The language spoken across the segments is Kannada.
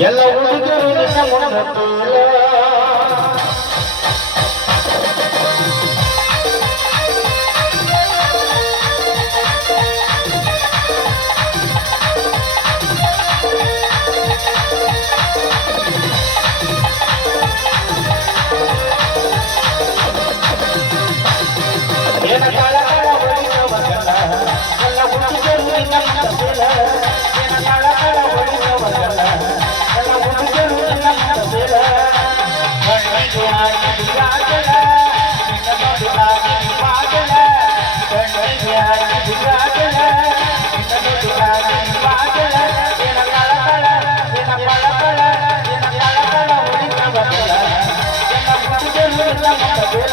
ಎಲ್ಲ ಹುಡುಗರು ನಿನ್ನ ಮುನ್ನತ್ತೂಲ ಏನ ಕಾಳ ಕಾಳ ಹೊಡಿಸವಲ್ಲ ಎಲ್ಲ ಹುಡುಗರು ನಿನ್ನ ಮುನ್ನತ್ತೂಲ ಏನ ಕಾಳ ಕಾಳ ಹೊಡಿಸವಲ್ಲ ಎಲ್ಲ ಹುಡುಗರು ನಿನ್ನ ಮುನ್ನತ್ತೂಲ ಕಣ್ಣಿಗೆ ಹಾಕಿ ಕಾಜಲ ನಿನ್ನ ನೋಡಿ ಹಾಕಿ ಪಾಗಲ ಕಣ್ಣಿಗೆ ಹಾಕಿ ಕಾಜಲ ನಿನ್ನ ನೋಡಿ ಹಾಕಿ ಪಾಗಲ ಏನ ಕಾಳ ಕಾಳ ಏನ ಕಾಳ ಕಾಳ ಏನ ಕಾಳ ಕಾಳ ಹೊಡಿಸವಲ್ಲ ಎಲ್ಲ ಹುಡುಗರು ನಿನ್ನ ಮುನ್ನತ್ತೂಲ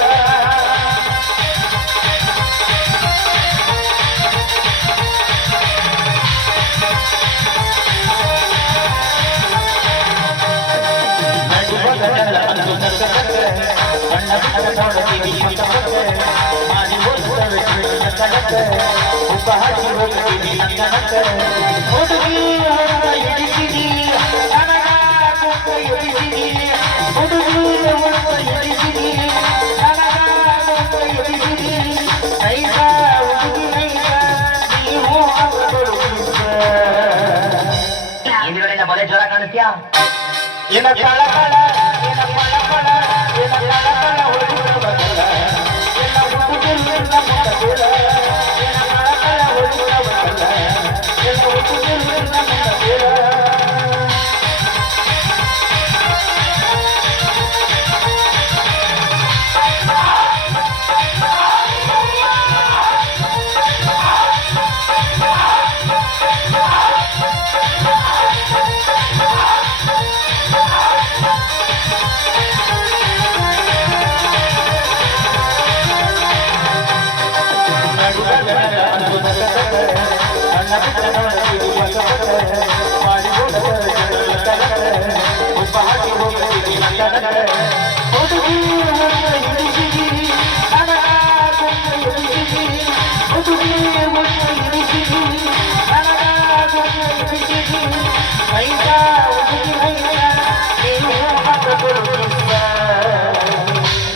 ಬಲೆ ಜ್ವರ ಕಾಣುತ್ತೀಯಾ ಏನ ಕಾಳ ಕಾಳ ಏನ ಕಾಳ ಕಾಳ ಏನ ಕಾಳ ಕಾಳ ಹೊಡಿಸಬಲ್ಲ ಎಲ್ಲ ಹುಡುಗರು ನಿನ್ನ ಮುನ್ನತ್ತೂಲ ಏನ ಕಾಳ ಕಾಳ ಹೊಡಿಸಬಲ್ಲ ಎಲ್ಲ ಹುಡುಗರು ನಿನ್ನ ಮುನ್ನತ್ತೂಲ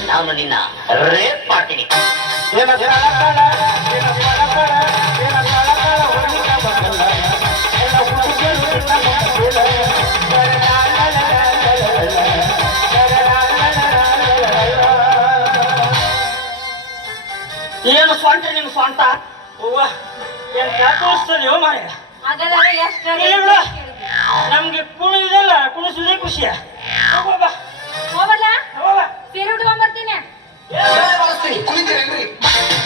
ನಾನು ನಿನ್ನ ರೇಪ್ ಮಾಡ್ತೀನಿ ಏನ ಕಾಳ ಕಾಳ ಏನ ಕಾಳ ಕಾಳ ಏನ ಕಾಳ ಕಾಳ ಹೊಡಿಸಬಲ್ಲ ಎಲ್ಲ ಹುಡುಗರು ನಿನ್ನ ಮುನ್ನತ್ತೂಲ ಏನು ಸ್ವಂತ ನಿಮ್ ಸ್ವಂತ ಅವ್ವ ಏನ್ ತೋರಿಸ್ತಾನೆ ಮಾರ ನಮ್ಗೆ ಕುಣಿದಲ್ಲ ಕುಣಿಸುದೇ ಖುಷಿಯ ಹೋಗಲ್ಲ ಸೀರೆ ಉಟ್ಕೊಂಡ್ ಬರ್ತೀನಿ ಕುಣಿತೀರೇನ್ರಿ